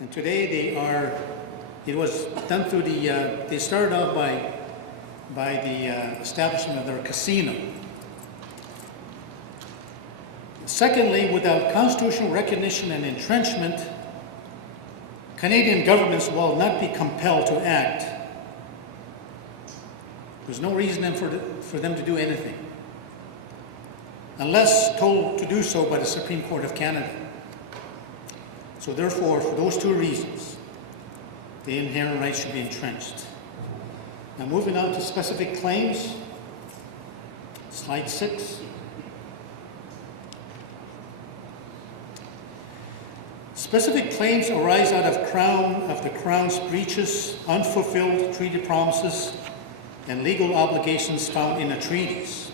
And today it was done through they started out by the establishment of their casino. Secondly, without constitutional recognition and entrenchment, Canadian governments will not be compelled to act. There's no reason for them to do anything, unless told to do so by the Supreme Court of Canada. So therefore, for those two reasons, the inherent rights should be entrenched. Now moving on to specific claims, slide 6. Specific claims arise out of the Crown's breaches, unfulfilled treaty promises, and legal obligations found in the treaties,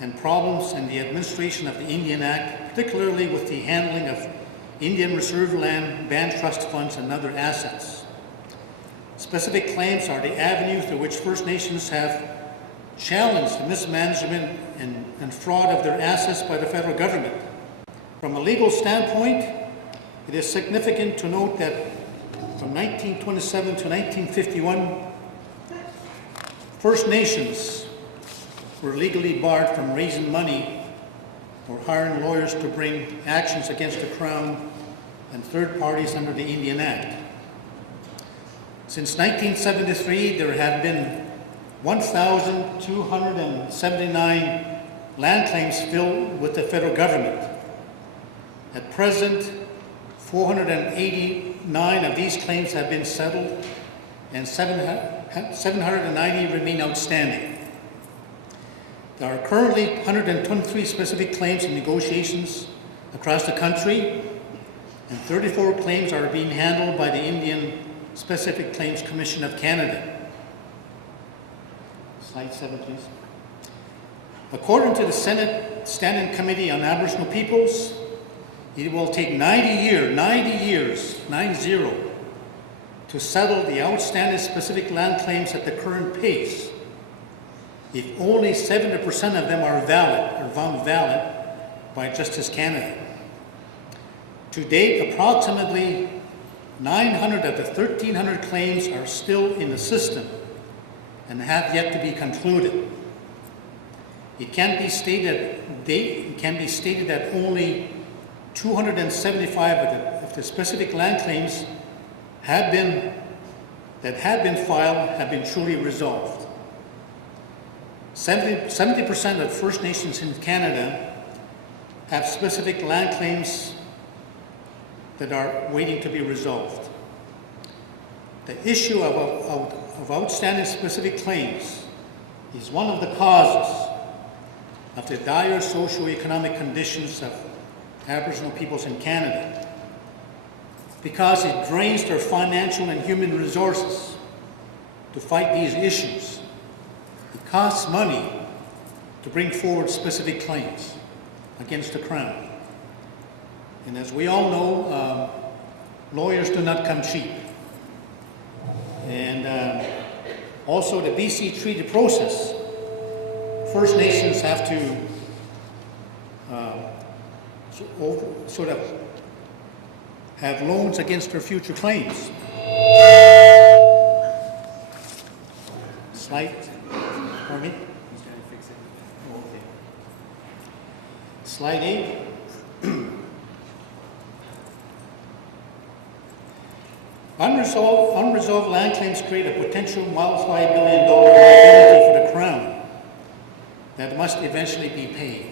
and problems in the administration of the Indian Act, particularly with the handling of Indian reserve land, band trust funds, and other assets. Specific claims are the avenue through which First Nations have challenged the mismanagement and fraud of their assets by the federal government. From a legal standpoint, it is significant to note that from 1927 to 1951, First Nations were legally barred from raising money or hiring lawyers to bring actions against the Crown and third parties under the Indian Act. Since 1973, there have been 1,279 land claims filed with the federal government. At present, 489 of these claims have been settled and 790 remain outstanding. There are currently 123 specific claims in negotiations across the country, and 34 claims are being handled by the Indian Specific Claims Commission of Canada. Slide 7, please. According to the Senate Standing Committee on Aboriginal Peoples, it will take 90 years, 90, to settle the outstanding specific land claims at the current pace, if only 70% of them are valid or found valid by Justice Canada. To date, approximately 900 of the 1,300 claims are still in the system and have yet to be concluded. It can be stated that only 275 of the specific land claims that have been filed have been truly resolved. 70% of First Nations in Canada have specific land claims that are waiting to be resolved. The issue of outstanding specific claims is one of the causes of the dire socioeconomic conditions of Aboriginal peoples in Canada, because it drains their financial and human resources to fight these issues. It costs money to bring forward specific claims against the Crown. And as we all know, lawyers do not come cheap. And also the BC Treaty process, First Nations have to sort of have loans against their future claims. Slide, pardon me? Okay. Slide 8. Unresolved land claims create a potential multi-billion-dollar liability for the Crown that must eventually be paid.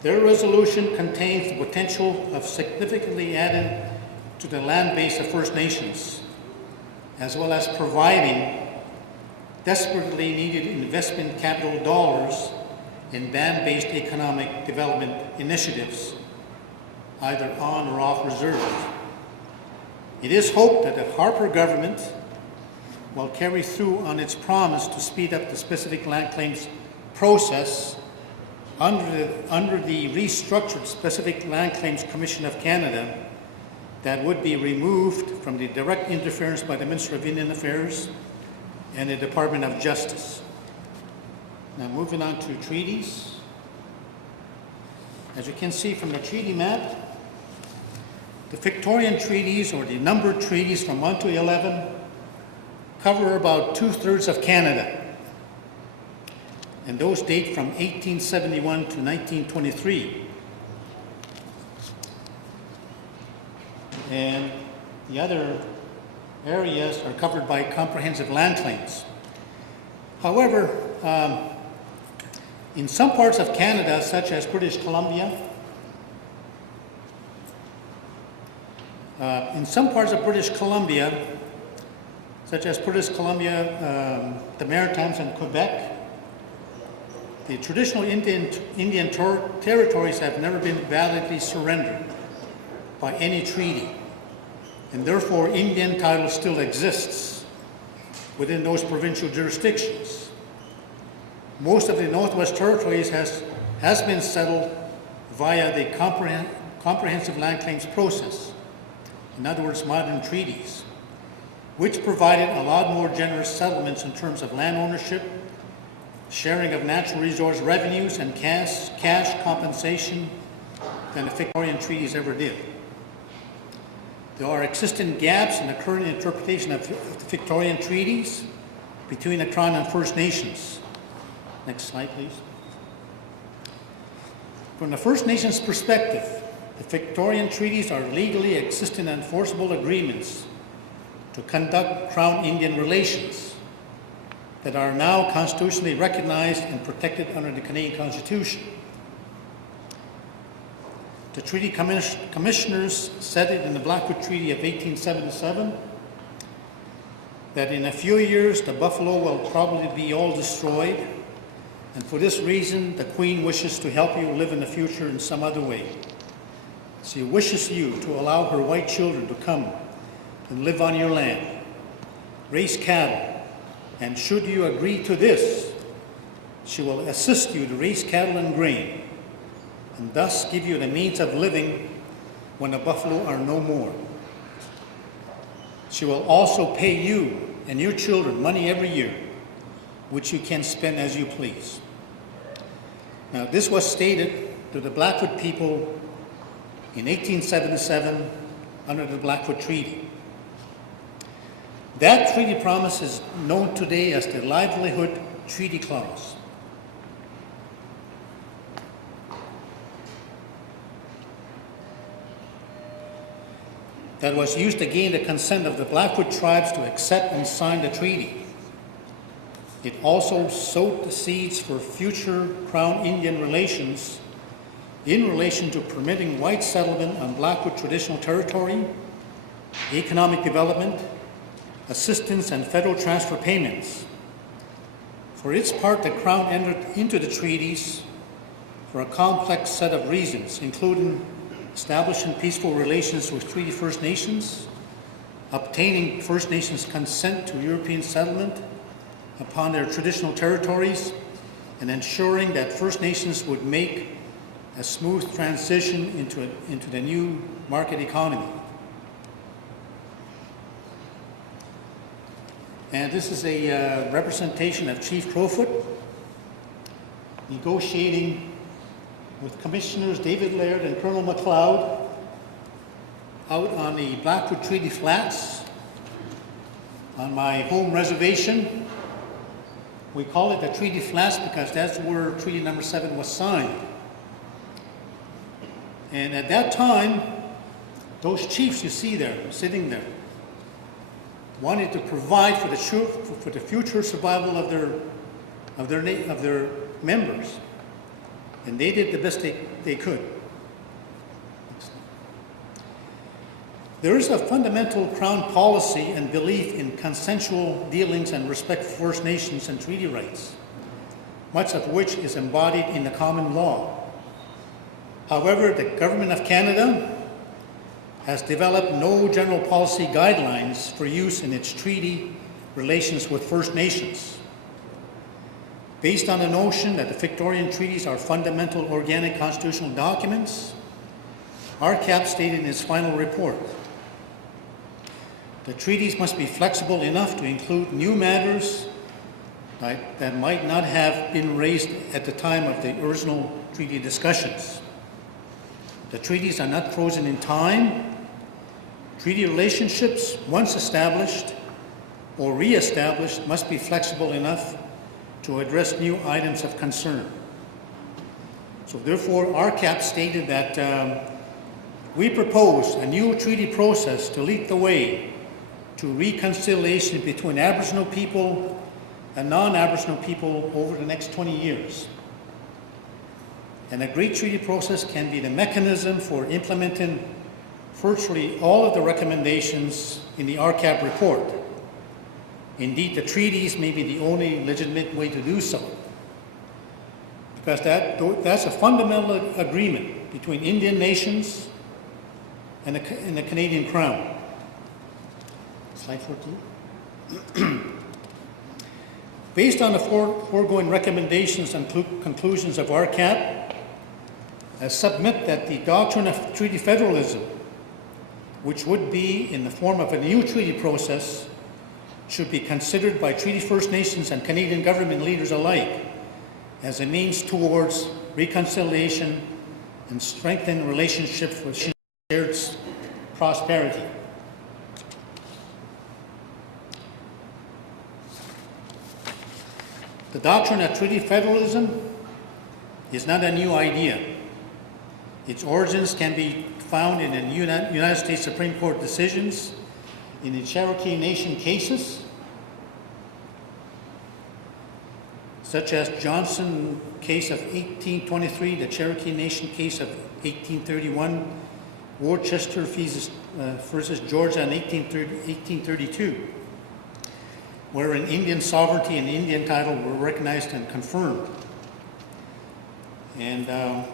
Their resolution contains the potential of significantly adding to the land base of First Nations, as well as providing desperately needed investment capital dollars in band-based economic development initiatives, either on or off reserve. It is hoped that the Harper government will carry through on its promise to speed up the specific land claims process under the restructured Specific Land Claims Commission of Canada that would be removed from the direct interference by the Minister of Indian Affairs and the Department of Justice. Now moving on to treaties. As you can see from the treaty map, The Victorian treaties, or the numbered treaties from 1 to 11, cover about 2/3 of Canada. And those date from 1871 to 1923. And the other areas are covered by comprehensive land claims. However, in some parts of Canada, such as British Columbia, the Maritimes and Quebec, the traditional Indian territories have never been validly surrendered by any treaty, and therefore Indian title still exists within those provincial jurisdictions. Most of the Northwest Territories has been settled via the comprehensive land claims process, in other words, modern treaties, which provided a lot more generous settlements in terms of land ownership, sharing of natural resource revenues, and cash compensation than the Victorian treaties ever did. There are existing gaps in the current interpretation of the Victorian treaties between the Crown and First Nations. Next slide, please. From the First Nations perspective, the Victorian treaties are legally existing and enforceable agreements to conduct Crown Indian relations that are now constitutionally recognized and protected under the Canadian Constitution. The treaty commissioners said it in the Blackfoot Treaty of 1877 that in a few years the buffalo will probably be all destroyed, and for this reason the Queen wishes to help you live in the future in some other way. She wishes you to allow her white children to come and live on your land, raise cattle, and should you agree to this, she will assist you to raise cattle and grain, and thus give you the means of living when the buffalo are no more. She will also pay you and your children money every year, which you can spend as you please. Now, this was stated to the Blackfoot people in 1877 under the Blackfoot Treaty. That treaty promise is known today as the Livelihood Treaty Clause. That was used to gain the consent of the Blackfoot tribes to accept and sign the treaty. It also sowed the seeds for future Crown Indian relations in relation to permitting white settlement on Blackfoot traditional territory, economic development, assistance, and federal transfer payments. For its part, the Crown entered into the treaties for a complex set of reasons, including establishing peaceful relations with Treaty First Nations, obtaining First Nations consent to European settlement upon their traditional territories, and ensuring that First Nations would make a smooth transition into the new market economy. And this is a representation of Chief Crowfoot negotiating with Commissioners David Laird and Colonel MacLeod out on the Blackfoot Treaty Flats on my home reservation. We call it the Treaty Flats because that's where Treaty Number 7 was signed. And at that time, those chiefs you see there, sitting there, wanted to provide for the future survival of their members, and they did the best they could. There is a fundamental Crown policy and belief in consensual dealings and respect for First Nations and treaty rights, much of which is embodied in the common law. However, the Government of Canada has developed no general policy guidelines for use in its treaty relations with First Nations. Based on the notion that the Victorian treaties are fundamental organic constitutional documents, RCAP stated in its final report, the treaties must be flexible enough to include new matters that might not have been raised at the time of the original treaty discussions. The treaties are not frozen in time Treaty relationships, once established or re-established, must be flexible enough to address new items of concern. So therefore, RCAP stated that we propose a new treaty process to lead the way to reconciliation between Aboriginal people and non-Aboriginal people over the next 20 years. And a great treaty process can be the mechanism for implementing virtually all of the recommendations in the RCAP report. Indeed, the treaties may be the only legitimate way to do so, because that's a fundamental agreement between Indian nations and the Canadian Crown. Slide 14. Based on the foregoing recommendations and conclusions of RCAP, I submit that the doctrine of treaty federalism, which would be in the form of a new treaty process, should be considered by Treaty First Nations and Canadian government leaders alike as a means towards reconciliation and strengthening relationships with shared prosperity. The doctrine of treaty federalism is not a new idea. Its origins can be found in the United States Supreme Court decisions, in the Cherokee Nation cases, such as Johnson case of 1823, the Cherokee Nation case of 1831, Worcester versus Georgia in 1832, wherein Indian sovereignty and Indian title were recognized and confirmed. And I'll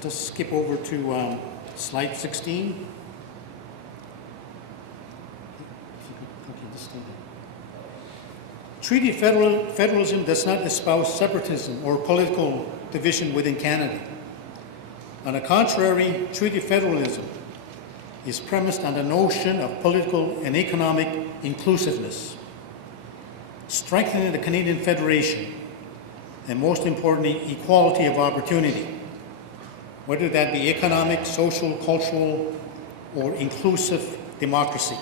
just skip over to slide 16. Treaty federalism does not espouse separatism or political division within Canada. On the contrary, treaty federalism is premised on the notion of political and economic inclusiveness, strengthening the Canadian Federation, and most importantly, equality of opportunity, whether that be economic, social, cultural, or inclusive democracy.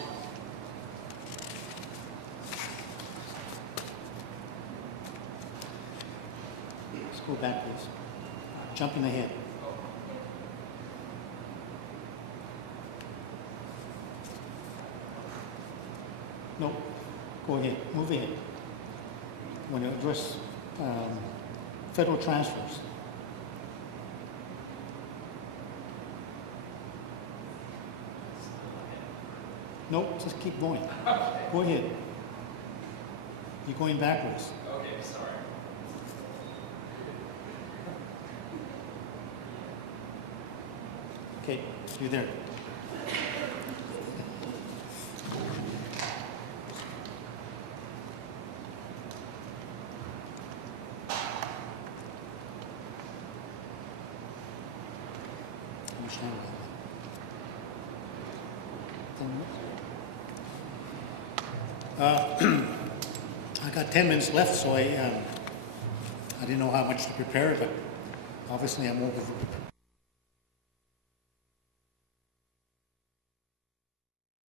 Let's go back, please. Jumping ahead. No, go ahead, move ahead. When you address federal transfers. No, just keep going. Go ahead. You're going backwards. Okay, sorry. Okay, you're there. I got 10 minutes left, so I didn't know how much to prepare, but obviously I'm over.